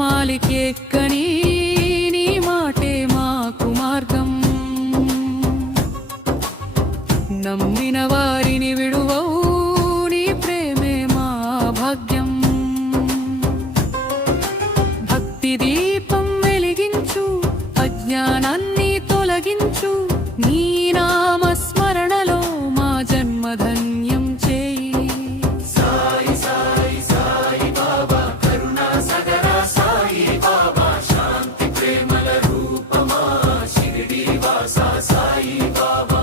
మాలికెక్కని నీ మాటే మాకు మార్గం. నమ్మిన వారిని విడువవు, నీ ప్రేమే మా భాగ్యం. భక్తి దీపం వెలిగించు, అజ్ఞానాన్ని తొలగించు, నీ నామ స్మరణలో మా జన్మ ధన్యం చేయి. సాయి సాయి సాయి బాబా కరుణా సగర సాయి బాబా శాంతి ప్రేమల రూపమా షిరిడి వాస సాయి బాబా.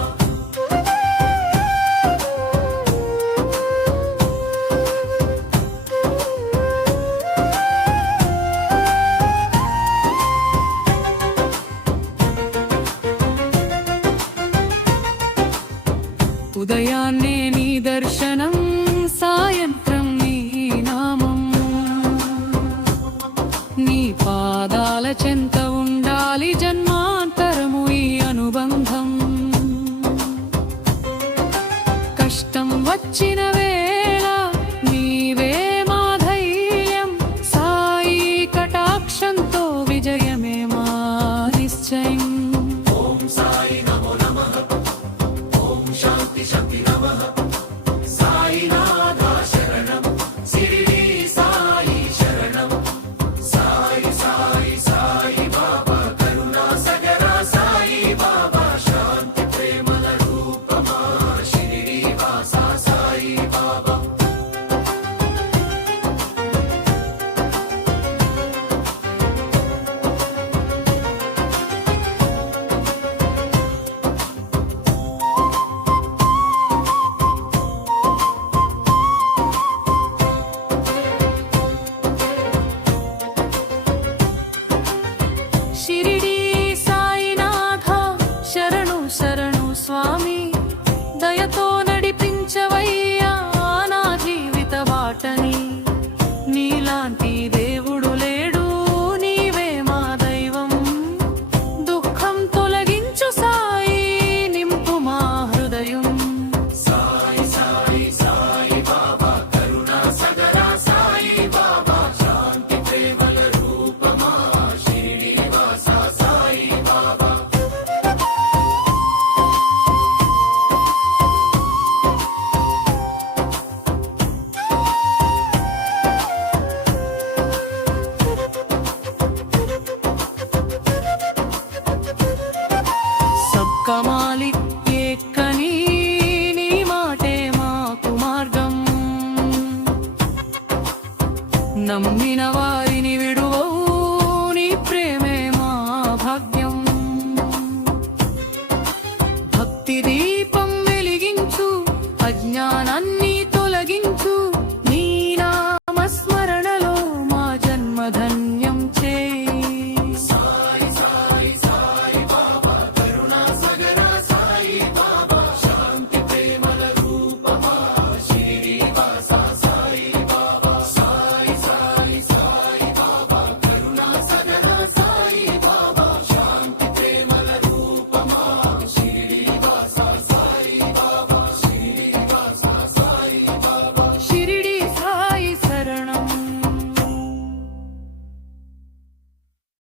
ఉదయాన్నే నీ దర్శనం, సాయంత్రం నీ నామం. నీ పాదాల చెంత ఉండాలి జన్మాంతరము ఈ అనుబంధం. కష్టం వచ్చిన వేళ